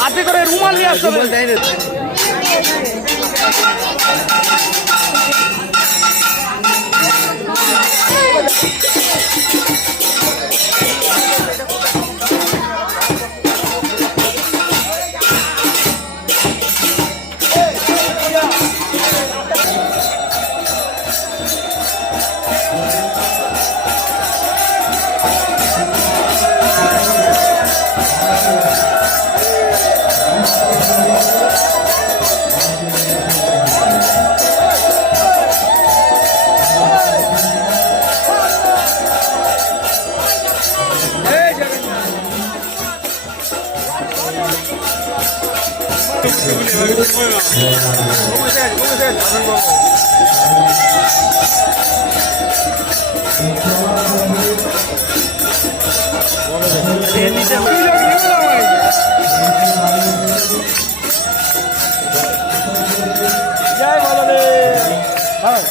হাতে করে রুমাল নিয়ে আসতে হবে। জয় বলদেব। হ্যাঁ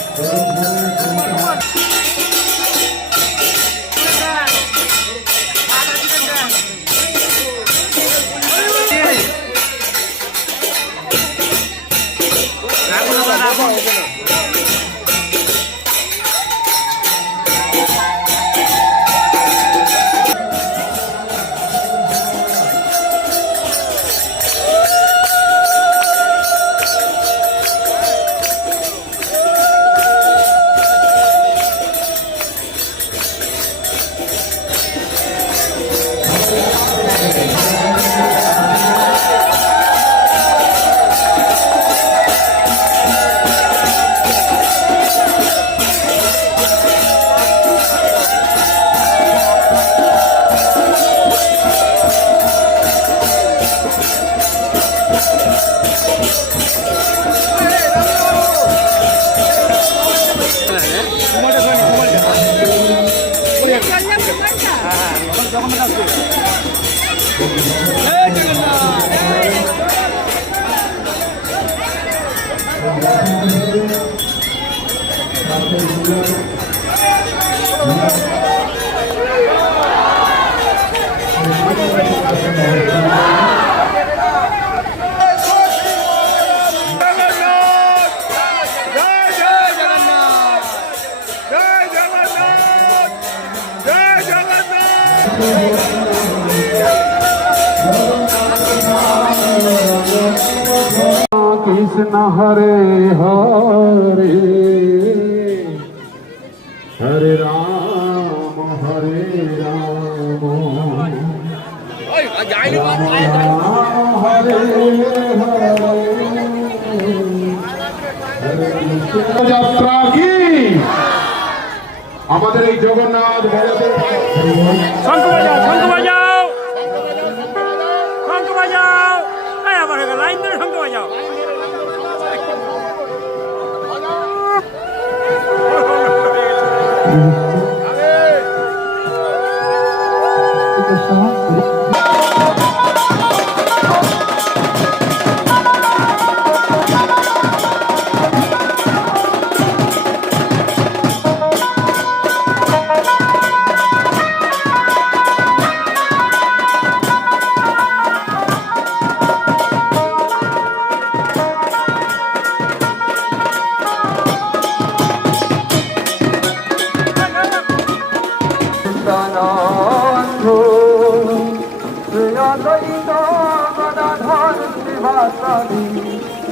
কৃষ্ণ হরে হরে হরে রাম হরে রাম হরে যাত্রা কি আমাদের এই জগন্নাথ শঙ্খ বাজাও, শঙ্খ বাজাও, শঙ্খ বাজাও। আমার লাইন ধরে শঙ্খ বাজাও।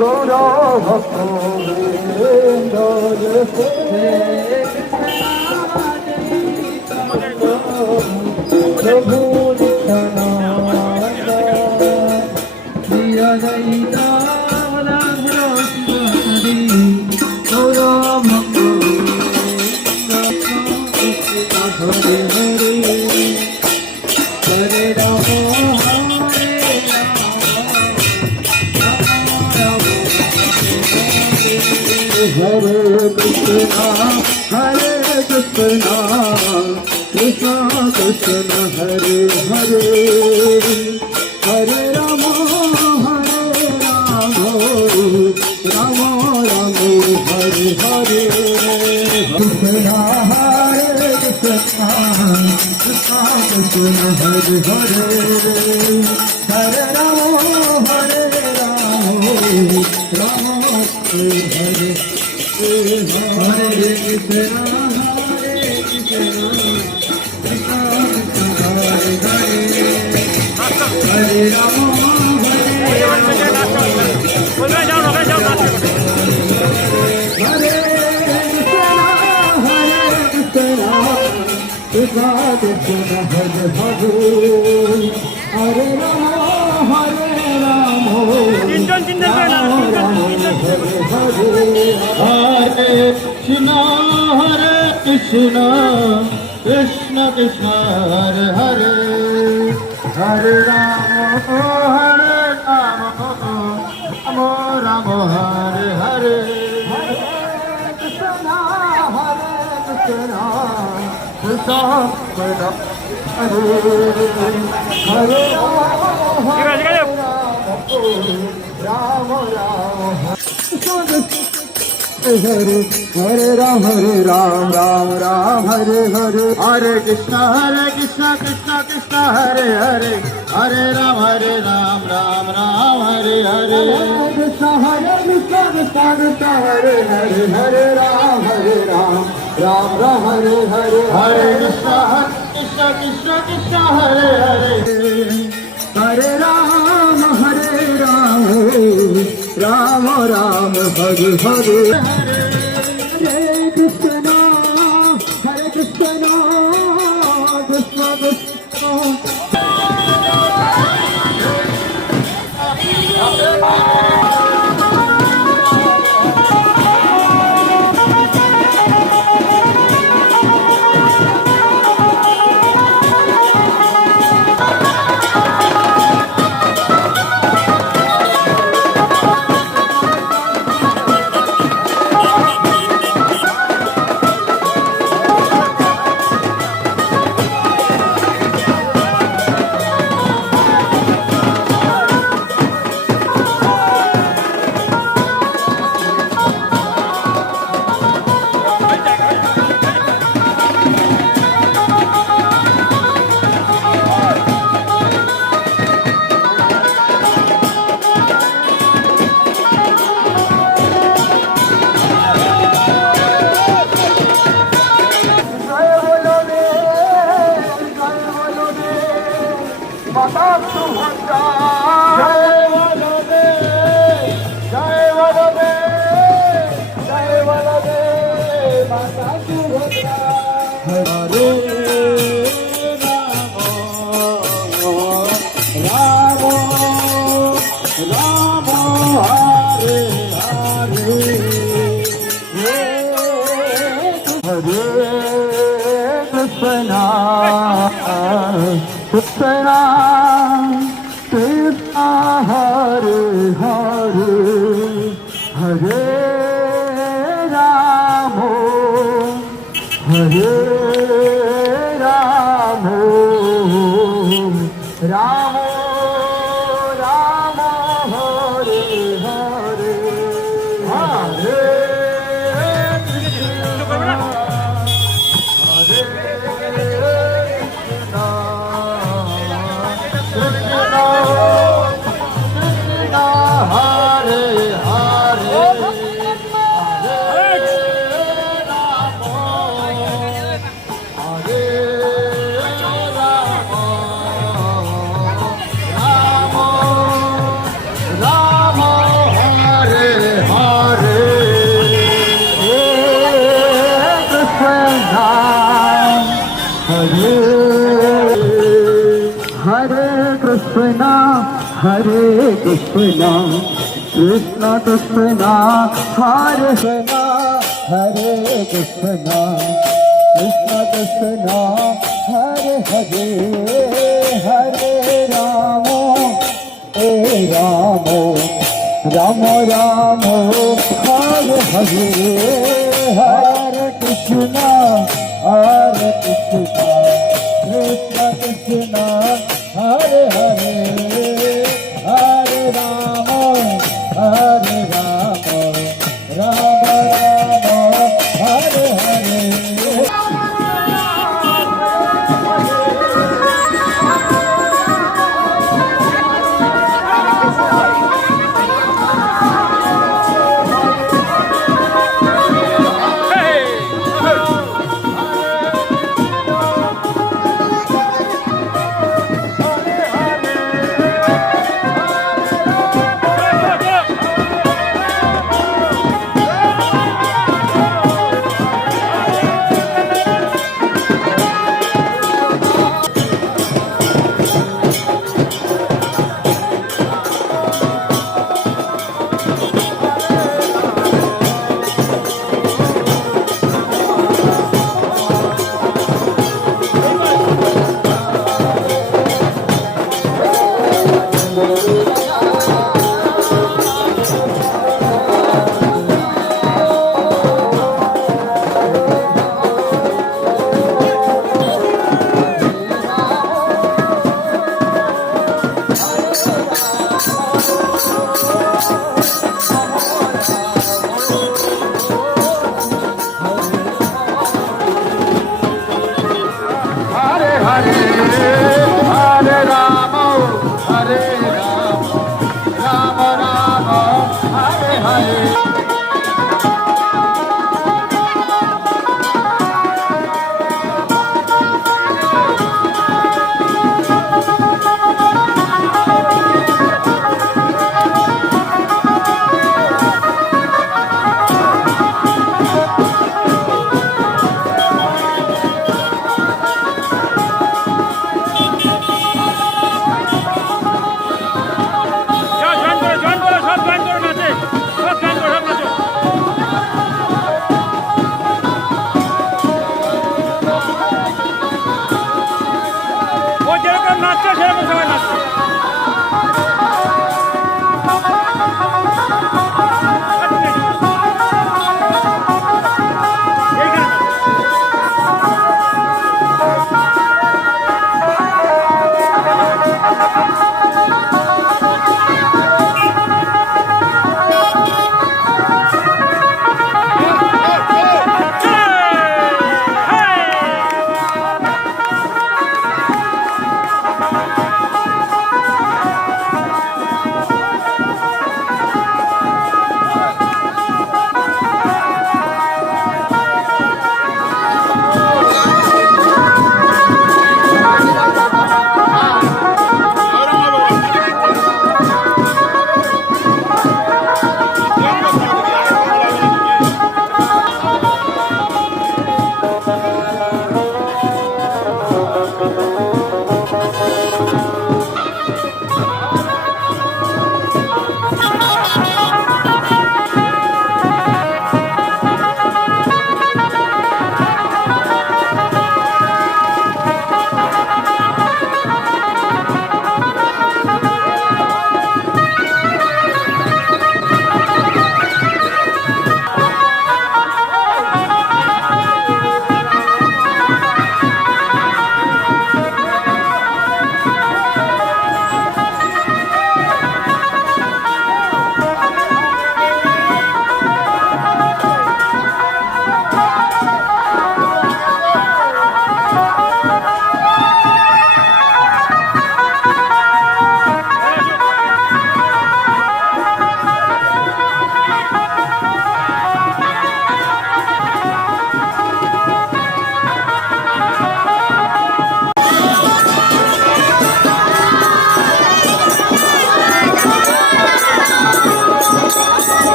Gaurav Hare Krishna, Hare Krishna, Krishna Krishna, Hare Hare, Hare Rama, Hare Rama, Rama Rama, Hare Hare, Krishna Hare Krishna, Krishna Krishna Hare Hare Hare Rama Rama Hare Hare Hare Krishna Hare Rama বলবে যাও রবে যাও নাচতে করতে Hare Krishna Krishna Hare Hare Hare Rama তিনজন চিন্তা করে না তিনজন Hare Krishna Krishna Krishna Hare Hare Hare Rama Rama Rama Hare Hare Krishna Krishna Hare Hare ঠিক আছে ঠিক আছে Rama Hare Hare Ram Ram Ram Hare Hare Hare Krishna Krishna Krishna Hare Hare Hare Ram Ram Ram Hare Hare Krishna Krishna Krishna Hare Hare Hare Ram Ram Ram Hare Hare Hare Krishna Krishna Krishna Hare Hare Hare Ram Ram Ram Hare Hare Hare Krishna Krishna Krishna Krishna Krishna Hare Hare Hare Rama Hare Rama Rama Rama Hare Hare Hare Hare Krishna Krishna Krishna Hare Krishna Hare Krishna Krishna Krishna Hare Hare Hare Rama Rama Rama Rama Hare Hare Hare Krishna Krishna Krishna Hare Hare Hare Rama Rama Rama Hare Hare যেরকম নাচছে সেরকম সবাই নাচছে।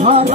Hare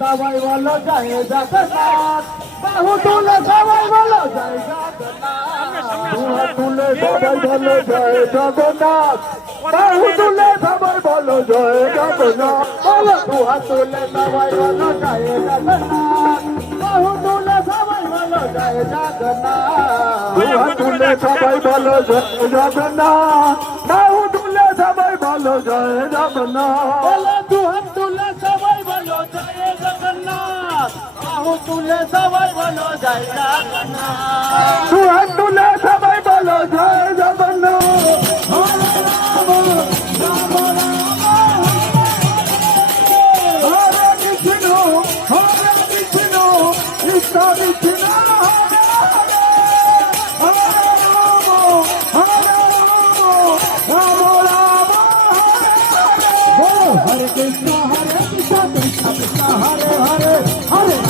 সবাই বলো জয় জগন্নাথ, বাহু তুলে সবাই বলো জয় জগন্নাথ, তুলে সবাই বলো জয় জগন্নাথ, বাহু তুলে সবাই বলো জয় জগন্নাথ, বলো দুহাত তুলে সবাই বলো জয় জগন্নাথ, বাহু তুলে সবাই বলো জয় জগন্নাথ, দুহাত তুলে সবাই বলো জয় জগন্নাথ, বাহু তুলে সবাই বলো জয় জগন্নাথ, বলো দুহাত তুলে সবাই বলো জয় জগন্নাথ, বাহু তুলে সবাই বলো জয় জগন্নাথ, দুহাত তুলে সবাই বলো জয় জগন্নাথ, হরে রাম রাম রাম হরে কৃষ্ণ কৃষ্ণ কৃষ্ণ হরে রাম রাম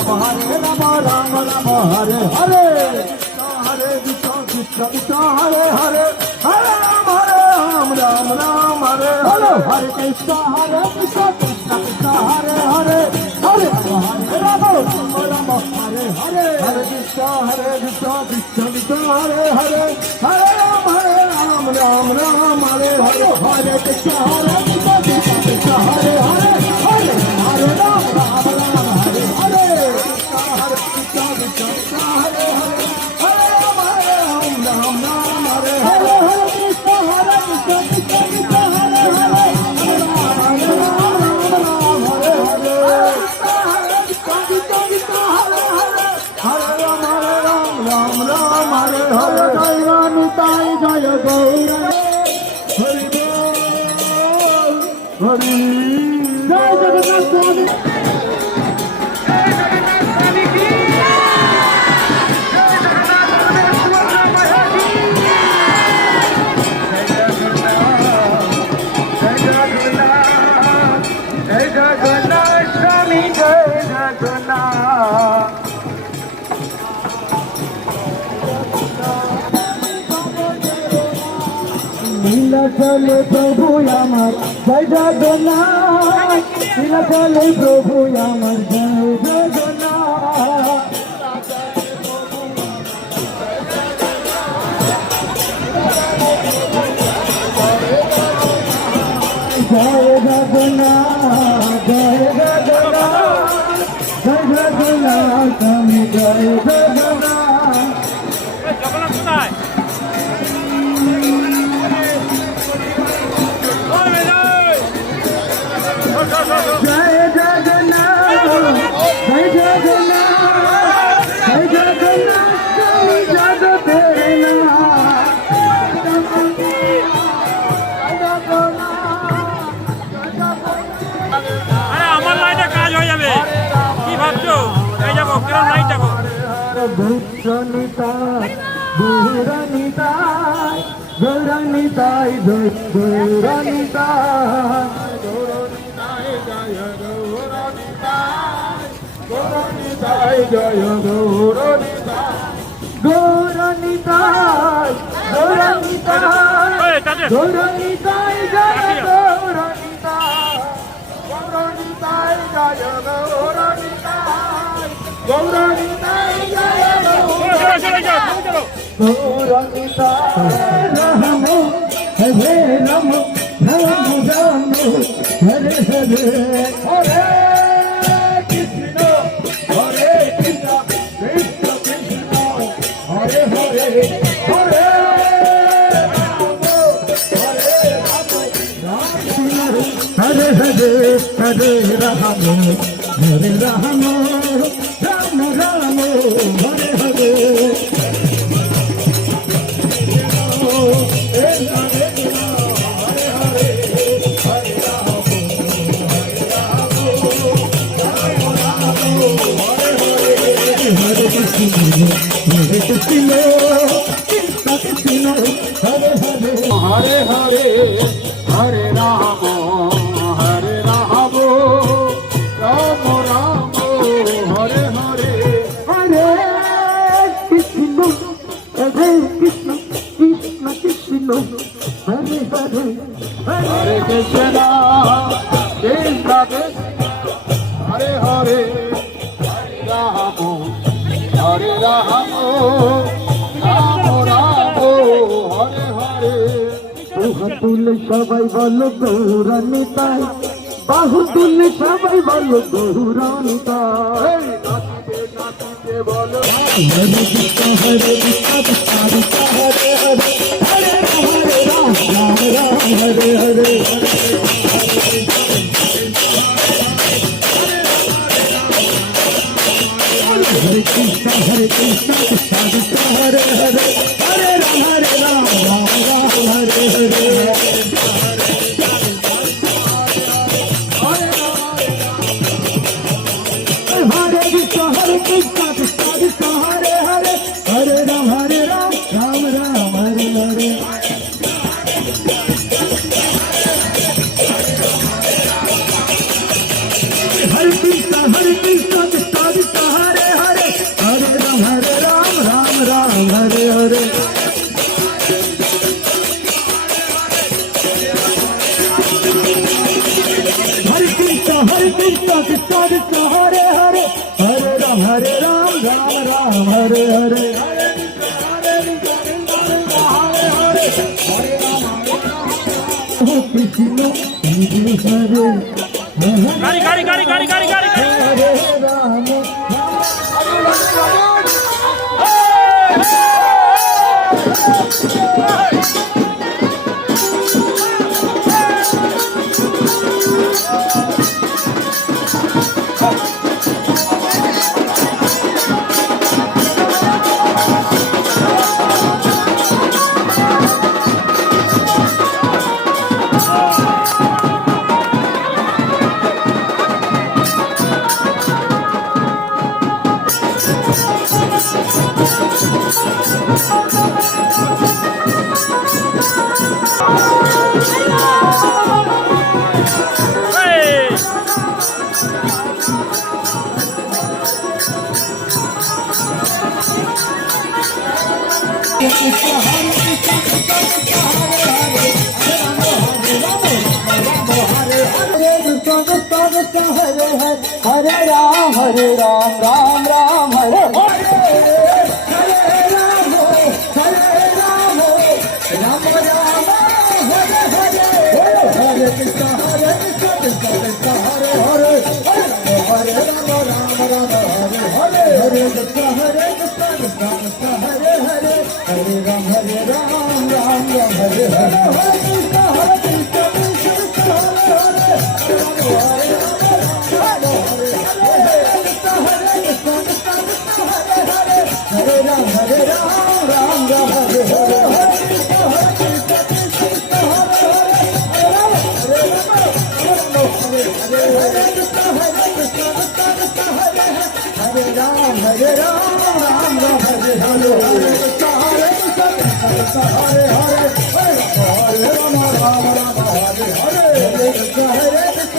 হরে কৃষ্ণ কৃষ্ণ কৃষ্ণ হরে হরে হরে রাম রাম রাম হরে হরে হরে কৃষ্ণ কৃষ্ণ কৃষ্ণ হরে হরে হরে রাম রাম হরে হরে হরে কৃষ্ণ কৃষ্ণ কৃষ্ণ হরে হরে হরে রাম রাম হরে হরে হরে কৃষ্ণ কৃষ্ণ কৃষ্ণ হরে হরে হরে রাম রাম হরে হরে হরে কৃষ্ণ কৃষ্ণ কৃষ্ণ হরে হরে হরে হরে রাম রাম হরে হরে কৃষ্ণ কৃষ্ণ কৃষ্ণ হরে হরে হরে রাম রাম হরে হরে হরে কৃষ্ণ কৃষ্ণ কৃষ্ণ হরে হরে হরে রাম হরে হরে হরে হরে জয় রানুতাই জয় গৌর হরি হরি জয় জগন্নাথ স্বামী নীলাচলে প্রভু আমার জয় জগন্নাথ, নীলাচলে প্রভু আমার জয় জগন্নাথ, জয় জগন্নাথ জয় জগন্নাথ জয় জগন্নাথ আমি জয় জগন্নাথ। জগন্নাথ কোথায়? জয় জগন্নাথ জয় জগন্নাথ জয় জগন্নাথ তুমি জগতের আরে আমার লাইটে কাজ হয়ে যাবে, কি ভাবছো? এই যাবো কেন লাইট যাবো। গৌরনিতাই গৌরনিতাই গৌরনিতাই গৌরনিতাই গৌরনিতাই জয় গৌরনিতাই গৌরনিতাই গৌরনিতাই গৌরনিতাই জয় গৌরনিতাই গৌরনিতাই জয় গৌরনিতাই গৌরনিতাই জয় গৌরনিতাই রাম হরে রাম রাম রাম হরে হরে হরে কৃষ্ণ হরে কৃষ্ণ কৃষ্ণ কৃষ্ণ হরে হরে হরে हरे हरे हरे राम हरे राम राम राम हरे हरे हरे कृष्ण हरे हरे हरे हरे हरे राम हरे राम राम राम हरे हरे हरे कृष्ण कृष्ण कृष्ण हरे हरे हरे कृष्ण कृष्ण हरे हरे राम हरे राम राम राम हरे हरे বাহুতুল সবাই বলো গৌরানিতাই বাহুতুল সবাই বলো গৌরানিতাই নাচিতে নাচিতে বলো হরে কৃষ্ণ হরে কৃষ্ণ কৃষ্ণ হরে হরে হরে হরে রাম রাম রাম হরে হরে हरे कृष्ण कृष्ण कृष्ण हरे हरे हरे राम राम राम हरे हरे हरे कृष्ण कृष्ण कृष्ण हरे हरे हरे राम राम राम हरे हरे हरे कृष्ण कृष्ण कृष्ण हरे हरे हरे राम राम राम हरे हरे हरे कृष्ण कृष्ण कृष्ण हरे हरे हरे राम राम राम हरे हरे कृष्ण हरे গাড়ি গাড়ি গাড়ি গাড়ি গাড়ি গাড়ি हरे राम हरे राम राम राम हरे हरे हरे राम राम राम हरे हरे हरे कृष्ण कृष्ण कृष्ण हरे हरे हरे राम राम हरे हरे हरे कृष्ण कृष्ण कृष्ण हरे हरे हरे राम राम हरे हरे हरे कृष्ण कृष्ण कृष्ण हरे हरे हरे राम राम हरे हरे हरे राम राम हरे हरे हरे हरे हरे राम राम हरे हरे हरे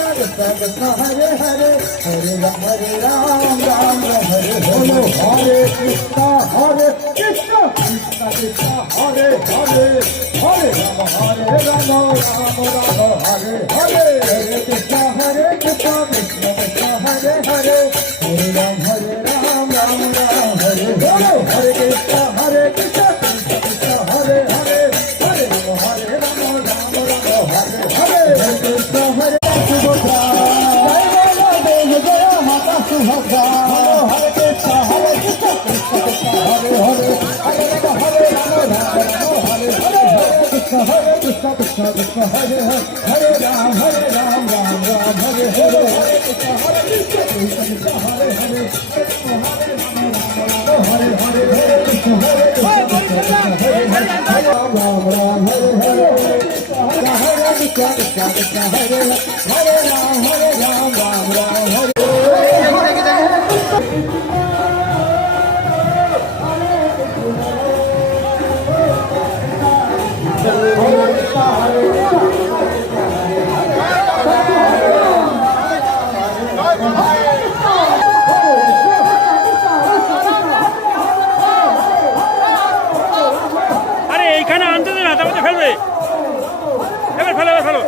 कृष्ण कृष्ण हरे हरे हरे राम राम हरे बोलो हरे कृष्ण कृष्ण कृष्ण हरे हरे हरे আরে এইখানে আনতে দিন না, তার মধ্যে ফেলবে। এবার ফেলো, এবার ফেলো।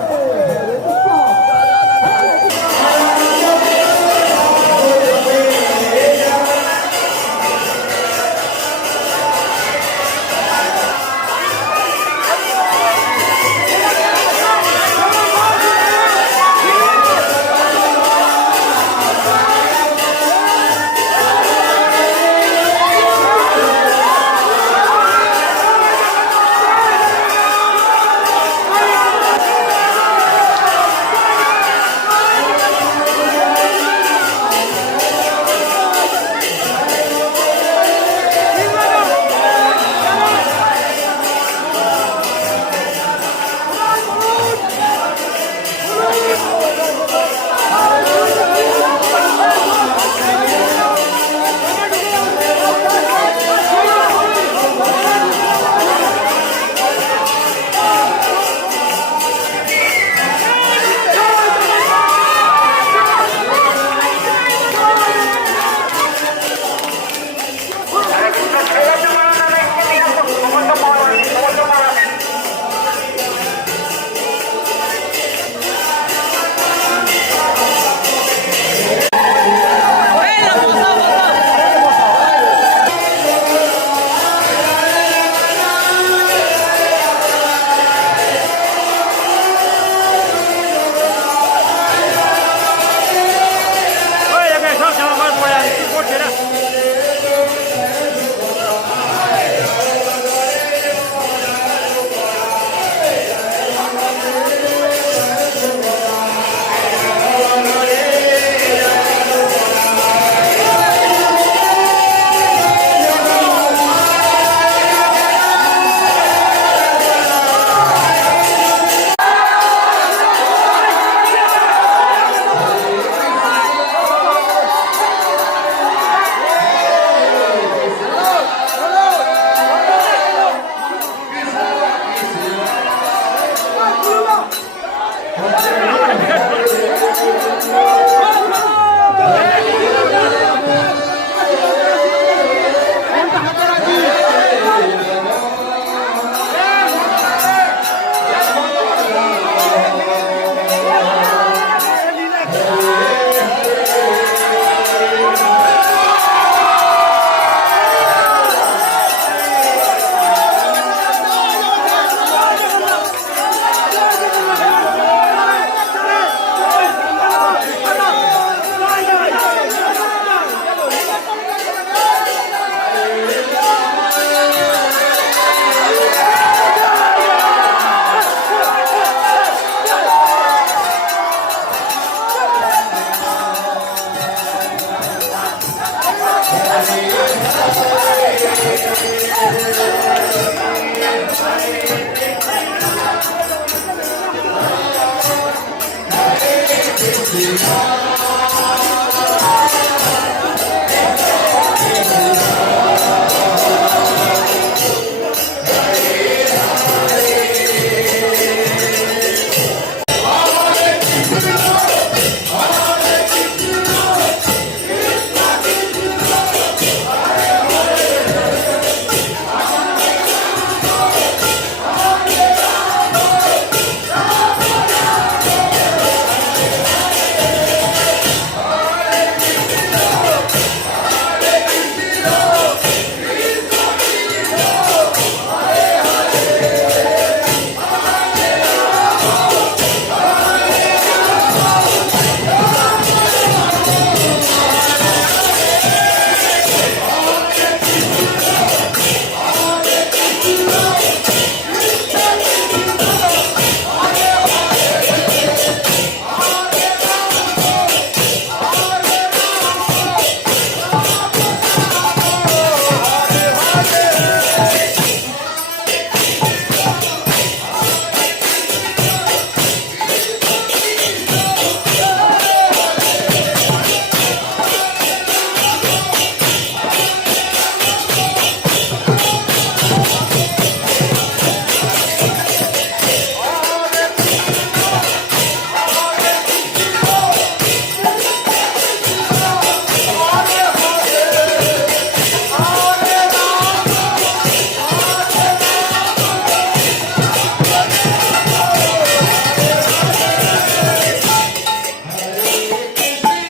Hare